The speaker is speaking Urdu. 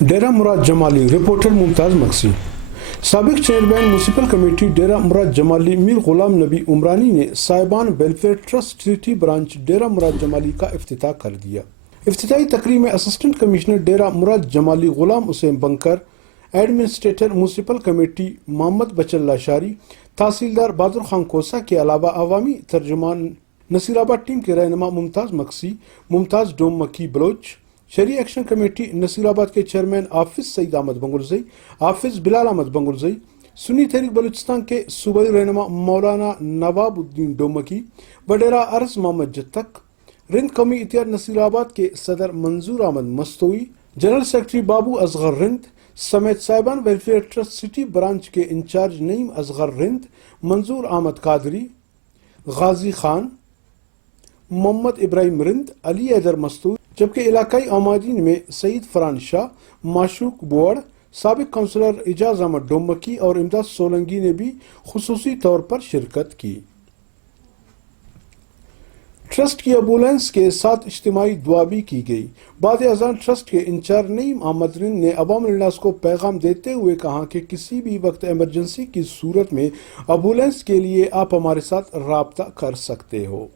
ڈیرہ مراد جمالی رپورٹر ممتاز مکسی۔ سابق چیئرمین میونسپل کمیٹی ڈیرہ مراد جمالی میر غلام نبی عمرانی نے صاحبان ویلفیئر ٹرسٹ سٹی برانچ ڈیرہ مراد جمالی کا افتتاح کر دیا۔ افتتاحی تقریب میں اسسٹنٹ کمشنر ڈیرہ مراد جمالی غلام حسین بنکر، ایڈمنسٹریٹر میونسپل کمیٹی محمد بچن لاشاری، تحصیلدار بہادر خان کوسہ کے علاوہ عوامی ترجمان نصیر آباد ٹیم کے رہنما ممتاز مکسی، ممتاز ڈوم مکی بلوچ، شہری ایکشن کمیٹی نصیر آباد کے چیئرمین حافظ سعید احمد بنگلزئی، حافظ بلال احمد بنگلزئی، سنی تحریک بلوچستان کے صوبائی رہنما مولانا نواب الدین ڈومکی، وڈیرہ عرض محمد جتک، رند قومی اتحاد نصیر آباد کے صدر منظور احمد مستوی، جنرل سیکرٹری بابو اصغر رند سمیت صاحبان ویلفیئر ٹرسٹ سٹی برانچ کے انچارج نعیم اصغر رند، منظور احمد قادری، غازی خان، محمد ابراہیم رند، علی حیدر مستوی، جبکہ علاقائی عمائدین میں سعید فرحان شاہ، معشوق بوڑ، سابق کونسلر اعجاز احمد ڈومکی اور امداد سولنگی نے بھی خصوصی طور پر شرکت کی۔ ٹرسٹ کی ایمبولینس کے ساتھ اجتماعی دعا بھی کی گئی۔ بعد ازاں ٹرسٹ کے انچارج نعیم احمد رند نے عوام الناس کو پیغام دیتے ہوئے کہا کہ کسی بھی وقت ایمرجنسی کی صورت میں ایمبولینس کے لیے آپ ہمارے ساتھ رابطہ کر سکتے ہو۔